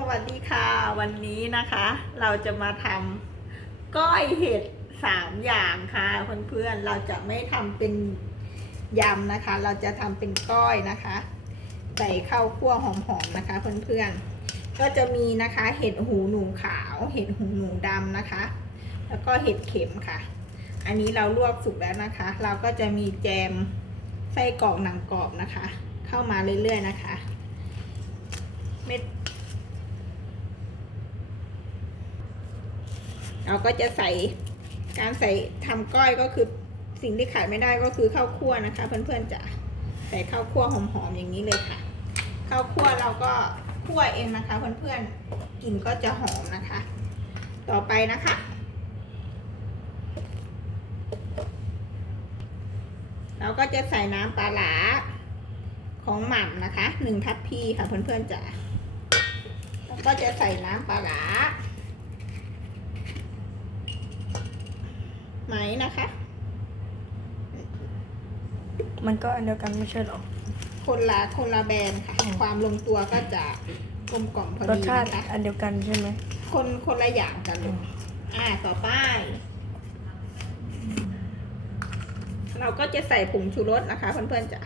สวัสดีค่ะวันนี้นะคะ เราจะมาทำก้อยเห็ดสามอย่างค่ะเพื่อนๆเราจะไม่ทำเป็นยำนะคะ เราจะทำเป็นก้อยนะคะ ใส่ข้าวคั่วหอมๆนะคะเพื่อนๆก็จะมีนะคะ เห็ดหูหนูขาว เห็ดหูหนูดำนะคะ แล้วก็เห็ดเข็มค่ะ อันนี้เราลวกสุกแล้วนะคะ เราก็จะมีแจมไส้กรอกหนังกรอบนะคะ เข้ามาเรื่อยๆนะคะ เม็ด เราก็จะใส่การใส่ทำก้อยก็คือสิ่งที่ขายไม่ได้ก็คือข้าวคั่วนะคะ เพื่อนๆจะใส่ข้าวคั่วหอมๆอย่างนี้เลยค่ะข้าวคั่วเราก็คั่วเองนะคะ เพื่อนๆกลิ่นก็จะหอมนะคะ ต่อไปนะคะ เราก็จะใส่น้ำปลาหลาของหม่ำนะคะหนึ่งทัพพีค่ะเพื่อนๆจ๋าแล้วก็จะใส่น้ำปลาหลา ไหมนะคะ มันก็อันเดียวกันไม่ใช่หรอ คนละคนละแบรนด์ค่ะอืมความลงตัวก็จะกลมกล่อมพอรสดีชาตินะคะ อันเดียวกันใช่ไหม คนคนละอย่างกันเลยอ่า ต่อไป เราก็จะใส่ผงชูรสนะคะ เพื่อนๆจ้ะ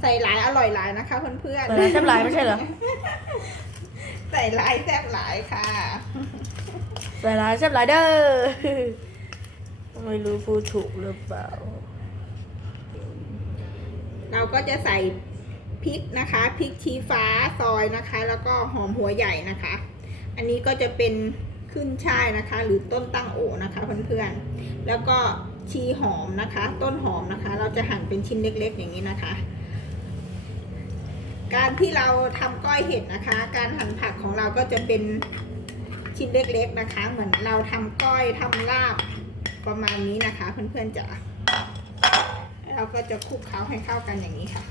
ใส่หลายอร่อยหลายนะคะ เพื่อนแต่ร้านแซ่บหลายไม่ใช่เหรอๆใส่หลายแซ่บหลายค่ะใส่ร้านแซ่บหลายเด้อ ไม่รู้พูดถูกหรือเปล่า เราก็จะใส่พริกนะคะพริกชี้ฟ้าซอยนะคะ แล้วก็หอมหัวใหญ่นะคะ อันนี้ก็จะเป็นขึ้นช่ายนะคะ หรือต้นตั้งโอนะคะเพื่อนๆแล้วก็ชีหอมนะคะ ต้นหอมนะคะ เราจะหั่นเป็นชิ้นเล็กๆ อย่างนี้นะคะ การที่เราทำก้อยเห็ดนะคะ การหั่นผักของเราก็จะเป็นชิ้นเล็กๆนะคะ เหมือนเราทำก้อยทำลาบ ประมาณนี้นะคะเพื่อนๆจะเราก็จะคลุกเคล้าให้เข้ากันอย่างนี้ค่ะ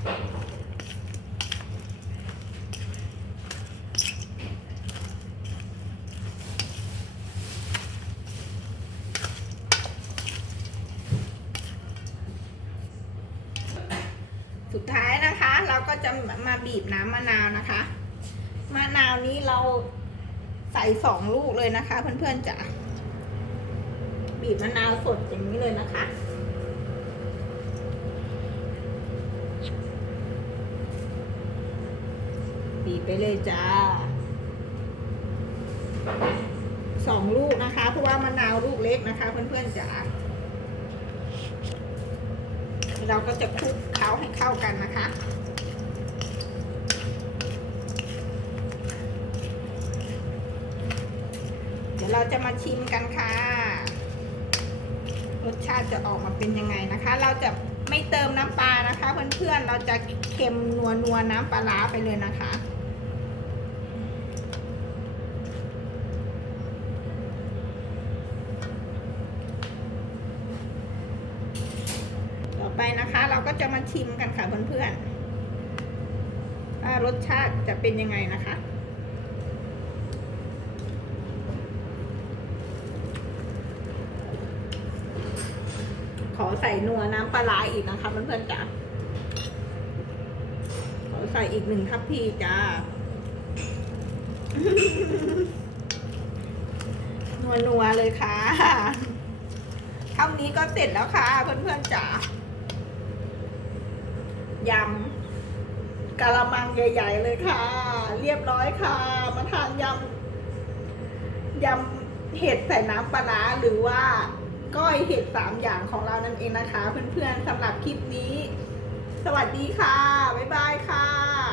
สุดท้ายนะคะเราก็จะมาบีบน้ำมะนาวนะคะ มะนาวนี้เราใส่สองลูกเลยนะคะเพื่อนๆจะ บีบมะนาวสดอย่างนี้เลยนะคะ บีบไปเลยจ้าสองลูกนะคะ เพราะว่ามะนาวลูกเล็กนะคะ เพื่อนๆจ๋าเราก็จะคลุกเคล้าให้เข้ากันนะคะเดี๋ยวเราจะมาชิมกันค่ะ รสชาติจะออกมาเป็นยังไงนะคะ เราจะไม่เติมน้ำปลานะคะ เพื่อนๆ เราจะเค็มนัวนัวน้ำปลาร้าไปเลยนะคะต่อไปนะคะเราก็จะมาชิมกันค่ะเพื่อนๆว่ารสชาติจะเป็นยังไงนะคะ ข อใส่นัวน้ำปลาร้าอีกนะคะเพื่อนๆจ้ะขอใส่อีกหนึ่งทัพพีจ้านัวนัวเลยค่ะเท่านี้ก็เสร็จแล้วค่ะ เพื่อนๆจ๋ายำกะละมังใหญ่ ๆ เลยค่ะ เรียบร้อยค่ะ มาทานยำยำเห็ดใส่น้ำปลาหรือว่า ก้อยเห็ดสามอย่างของเรานั่นเองนะคะ เพื่อนๆสำหรับคลิปนี้ สวัสดีค่ะ บ๊ายบายค่ะ